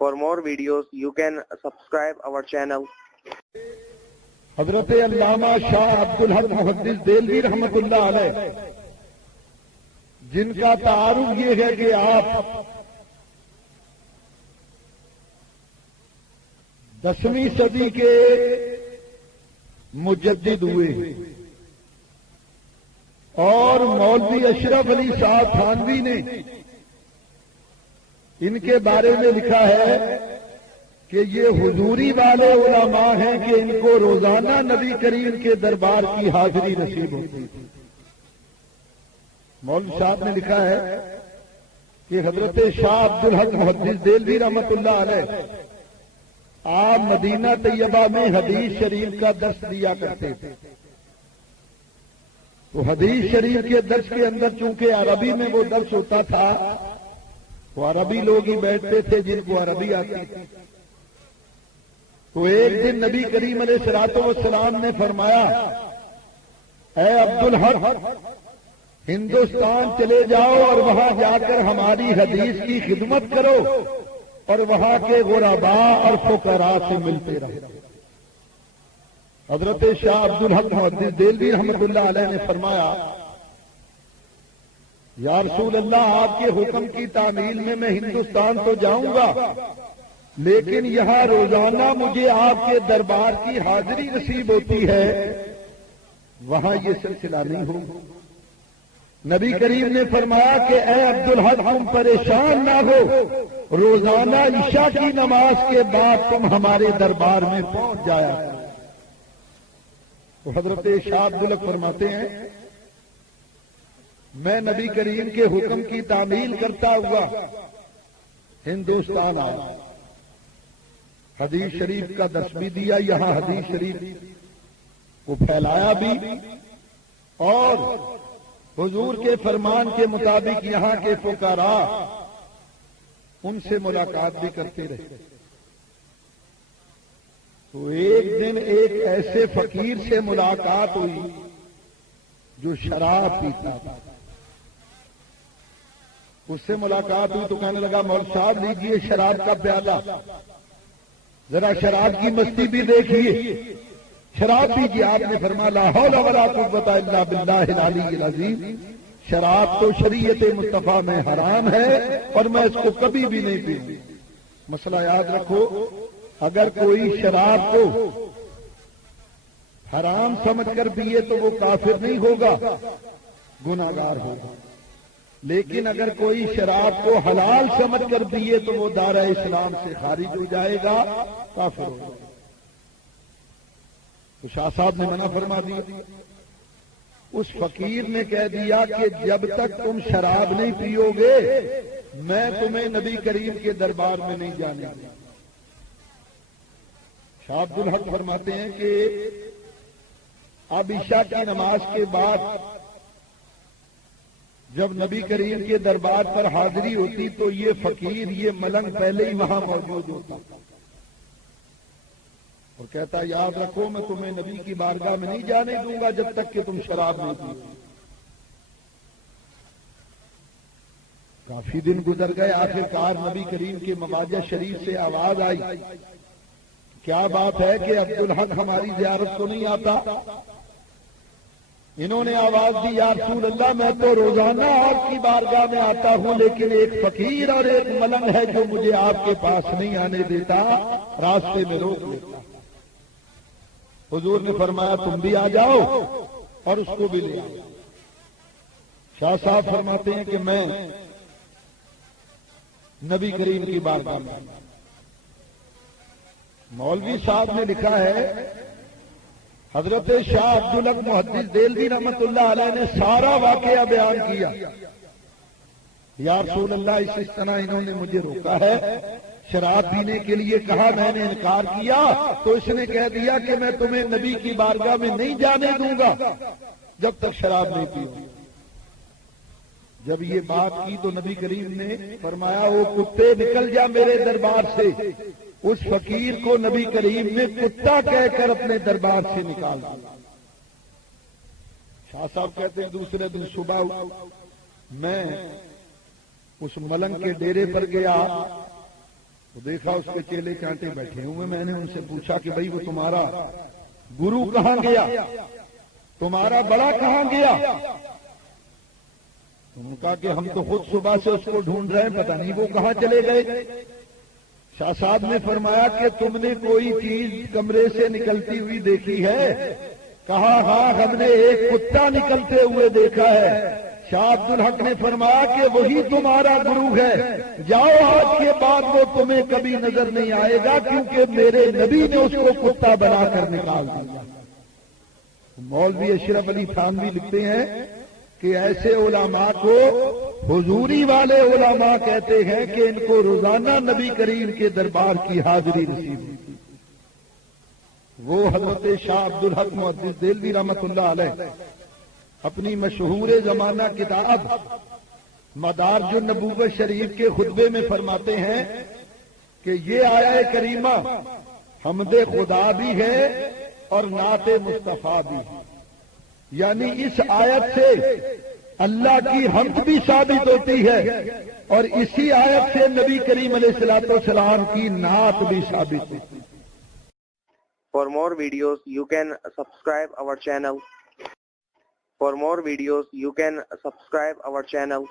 For more videos, you can subscribe our channel. حضرت علامہ شاہ عبدالحق محدث دہلوی رحمۃ اللہ علیہ، جن کا تعارف یہ ہے کہ آپ 10ویں صدی کے مجدد ہوئے اور مولوی اشرف علی صاحب تھانوی نے ان کے بارے میں لکھا ہے کہ یہ حضوری والے علماء ہیں کہ ان کو روزانہ نبی کریم کے دربار کی حاضری نصیب ہوتی تھی۔ مولوی صاحب نے لکھا ہے کہ حضرت شاہ عبدالحق محدث دہلوی رحمۃ اللہ علیہ آپ مدینہ طیبہ میں حدیث شریف کا درس دیا کرتے تھے۔ تو حدیث شریف کے درس کے اندر چونکہ عربی میں وہ درس ہوتا تھا، وہ عربی لوگ ہی بیٹھتے تھے جن کو عربی آتی تھی۔ تو ایک دن نبی کریم علیہ الصلوۃ والسلام نے فرمایا، اے عبدالحق، ہندوستان چلے جاؤ اور وہاں جا کر ہماری حدیث کی خدمت کرو اور وہاں کے غرباء اور فقراء سے ملتے رہو۔ حضرت شاہ عبدالحق محدث دہلوی رحمۃ اللہ علیہ نے فرمایا، یا رسول اللہ، آپ کے حکم کی تعمیل میں ہندوستان تو جاؤں گا، لیکن یہاں روزانہ مجھے آپ کے دربار کی حاضری نصیب ہوتی ہے، وہاں یہ سلسلہ نہیں ہو۔ نبی کریم نے فرمایا کہ اے عبدالحق، تم پریشان نہ ہو، روزانہ عشاء کی نماز کے بعد تم ہمارے دربار میں پہنچ جایا۔ تو حضرت شاہ عبدالحق فرماتے ہیں، میں نبی کریم کے حکم کی تعمیل کرتا ہوا ہندوستان آیا، حدیث شریف کا درس بھی دیا، یہاں حدیث شریف کو پھیلایا بھی، اور حضور کے فرمان کے مطابق یہاں کے فقراء ان سے ملاقات بھی کرتے رہے۔ تو ایک دن ایک ایسے فقیر سے ملاقات ہوئی جو شراب پیتا تھا۔ اس سے ملاقات ہوئی تو کہنے لگا، مولوی صاحب لیجیے شراب کا پیالہ، ذرا شراب کی مستی بھی دیکھیے، شراب پیجیے۔ آپ نے فرمایا، لا حول ولا قوت الا باللہ العلی العظیم، شراب تو شریعت مصطفیٰ میں حرام ہے اور میں اس کو کبھی بھی نہیں پیوں۔ مسئلہ یاد رکھو، اگر کوئی شراب کو حرام سمجھ کر پیے تو وہ کافر نہیں ہوگا، گناہگار ہوگا، لیکن اگر کوئی شراب کو حلال سمجھ کر پیے تو وہ دائرہ اسلام سے خارج ہو جائے گا، کافر ہوگا۔ تو شاہ صاحب نے منع فرما دیا۔ اس فقیر نے کہہ دیا کہ جب تک تم شراب نہیں پیو گے میں تمہیں نبی کریم کے دربار میں نہیں جانے دوں۔ شاہ عبدالحق فرماتے ہیں کہ اب عشاء کی نماز کے بعد جب نبی کریم کے دربار پر حاضری ہوتی تو یہ فقیر، یہ ملنگ پہلے ہی وہاں موجود ہوتا اور کہتا، یاد رکھو میں تمہیں نبی کی بارگاہ میں نہیں جانے دوں گا جب تک کہ تم شراب نہیں پیو۔ کافی دن گزر گئے، آخرکار نبی کریم کے مواجہ شریف سے آواز آئی، کیا بات ہے کہ عبدالحق ہماری زیارت کو نہیں آتا؟ انہوں نے آواز دی، یا رسول اللہ، میں تو روزانہ آپ کی بارگاہ میں آتا ہوں، لیکن ایک فقیر اور ایک ملنگ ہے جو مجھے آپ کے پاس نہیں آنے دیتا، راستے میں روک لیتا۔ حضور نے فرمایا، تم بھی آ جاؤ اور اس کو بھی لے آؤ۔ شاہ صاحب فرماتے ہیں کہ میں نبی کریم کی بارگاہ میں، مولوی صاحب نے لکھا ہے، حضرت شاہ عبدالحق محدث دہلوی رحمۃ اللہ علیہ نے سارا واقعہ بیان کیا۔ یا رسول اللہ، اس طرح انہوں نے مجھے روکا ہے، شراب پینے کے لیے کہا، میں نے انکار کیا تو اس نے کہہ دیا کہ میں تمہیں نبی کی بارگاہ میں نہیں جانے دوں گا جب تک شراب نہیں پیو۔ جب یہ بات کی تو نبی کریم نے فرمایا، وہ کتے نکل جا میرے دربار سے۔ اس فقیر کو نبی کریم نے کتا کہہ کر اپنے دربار سے نکال دیا۔ شاہ صاحب کہتے ہیں دوسرے دن صبح میں اس ملنگ کے ڈیرے پر گیا، دیکھا اس کے چیلے چانٹے بیٹھے ہوئے. میں نے ان سے پوچھا کہ بھائی وہ تمہارا گرو کہاں گیا, تمہارا بڑا کہاں گیا؟ انہوں نے کہا کہ ہم تو خود صبح سے اس کو ڈھونڈ رہے ہیں, پتہ نہیں وہ کہاں چلے گئے. شاہ صاحب نے فرمایا کہ تم نے کوئی چیز کمرے سے نکلتی ہوئی دیکھی ہے؟ کہا ہاں ہم نے ایک کتا نکلتے ہوئے دیکھا ہے. شاہ عبد الحق نے فرمایا کہ وہی تمہارا گرو ہے, جاؤ آج کے بعد وہ تمہیں کبھی نظر نہیں آئے گا, کیونکہ میرے نبی نے اس کو کتا بنا کر نکال دیا. مولوی اشرف علی تھانوی لکھتے ہیں کہ ایسے علماء کو حضوری والے علماء کہتے ہیں کہ ان کو روزانہ نبی کریم کے دربار کی حاضری نصیب ہوتی. وہ حضرت شاہ عبد الحق محدث دہلوی رحمۃ اللہ علیہ اپنی مشہور زمانہ کتاب مدارج النبوت شریف کے خطبے میں فرماتے ہیں کہ یہ آیت کریمہ حمد خدا بھی ہے اور نعت مصطفیٰ بھی ہے. یعنی اس آیت سے اللہ کی حمد بھی ثابت ہوتی ہے اور اسی آیت سے نبی کریم علیہ الصلوۃ والسلام کی نعت بھی ثابت ہوتی ہے. For more videos, you can subscribe our channel. For more videos, you can subscribe our channel.